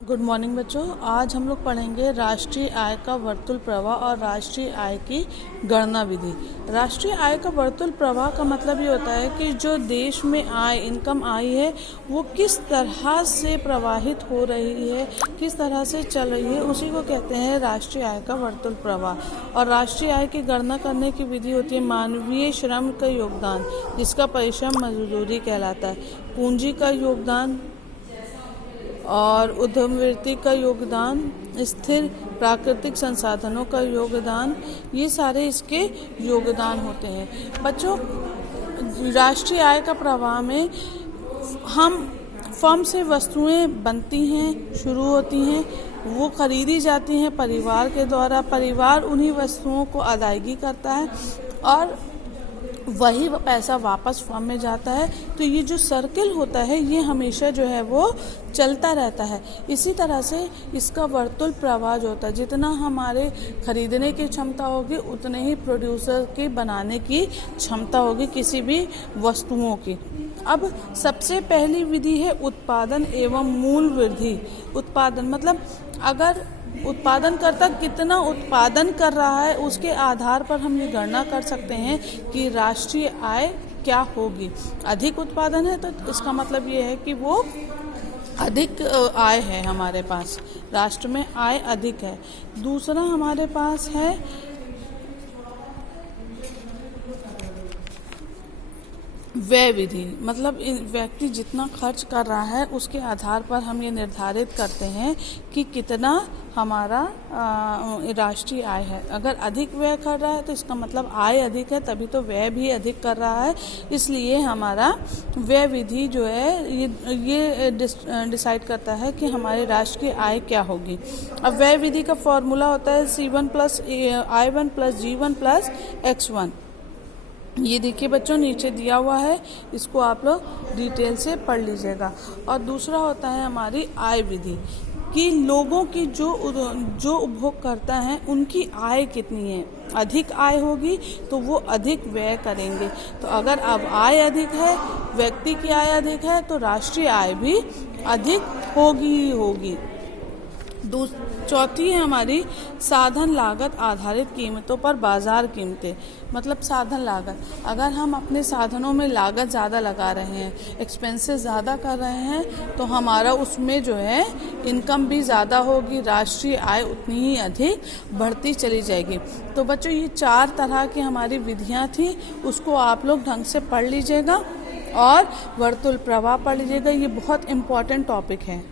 Good morning बच्चों। आज हम लोग पढ़ेंगे राष्ट्रीय आय का वर्तुल प्रवाह और राष्ट्रीय आय की गणना विधि। राष्ट्रीय आय का वर्तुल प्रवाह का मतलब ये होता है कि जो देश में आय इनकम आई है वो किस तरह से प्रवाहित हो रही है, किस तरह से चल रही है, उसी को कहते हैं राष्ट्रीय आय का वर्तुल प्रवाह। और राष्ट्रीय आय की गणना करने की विधि होती है मानवीय श्रम का योगदान, जिसका परिश्रम मजदूरी कहलाता है, पूंजी का योगदान और उद्यमवृत्ति का योगदान, स्थिर प्राकृतिक संसाधनों का योगदान, ये सारे इसके योगदान होते हैं। बच्चों, राष्ट्रीय आय का प्रवाह में हम फर्म से वस्तुएं बनती हैं, शुरू होती हैं, वो खरीदी जाती हैं परिवार के द्वारा, परिवार उन्हीं वस्तुओं को अदायगी करता है और वही पैसा वापस फर्म में जाता है। तो ये जो सर्किल होता है ये हमेशा जो है वो चलता रहता है। इसी तरह से इसका वर्तुल प्रवाह जो होता है, जितना हमारे खरीदने की क्षमता होगी उतने ही प्रोड्यूसर की बनाने की क्षमता होगी किसी भी वस्तुओं की। अब सबसे पहली विधि है उत्पादन एवं मूल्य वृद्धि। उत्पादन मतलब अगर उत्पादनकर्ता कितना उत्पादन कर रहा है उसके आधार पर हम ये गणना कर सकते हैं कि राष्ट्रीय आय क्या होगी। अधिक उत्पादन है तो इसका मतलब ये है कि वो अधिक आय है, हमारे पास राष्ट्र में आय अधिक है। दूसरा हमारे पास है व्यय विधि, मतलब व्यक्ति जितना खर्च कर रहा है उसके आधार पर हम ये निर्धारित करते हैं कि कितना हमारा राष्ट्रीय आय है। अगर अधिक व्यय कर रहा है तो इसका मतलब आय अधिक है, तभी तो व्यय भी अधिक कर रहा है, इसलिए हमारा व्यय विधि जो है ये डिसाइड करता है कि हमारे राष्ट्र की आय क्या होगी। अब व्यय विधि का फॉर्मूला होता है C1 + I1 + G1 + X1। ये देखिए बच्चों, नीचे दिया हुआ है, इसको आप लोग डिटेल से पढ़ लीजिएगा। और दूसरा होता है हमारी आय विधि कि लोगों की जो उपभोग करता है उनकी आय कितनी है। अधिक आय होगी तो वो अधिक व्यय करेंगे। तो अगर अब आय अधिक है, व्यक्ति की आय अधिक है, तो राष्ट्रीय आय भी अधिक होगी ही होगी। चौथी है हमारी साधन लागत आधारित कीमतों पर बाजार कीमतें। मतलब साधन लागत, अगर हम अपने साधनों में लागत ज़्यादा लगा रहे हैं, एक्सपेंसेस ज़्यादा कर रहे हैं, तो हमारा उसमें जो है इनकम भी ज़्यादा होगी, राष्ट्रीय आय उतनी ही अधिक बढ़ती चली जाएगी। तो बच्चों, ये 4 तरह की हमारी विधियाँ थी, उसको आप लोग ढंग से पढ़ लीजिएगा और वर्तुल प्रवाह पढ़ लीजिएगा। ये बहुत इम्पॉर्टेंट टॉपिक है।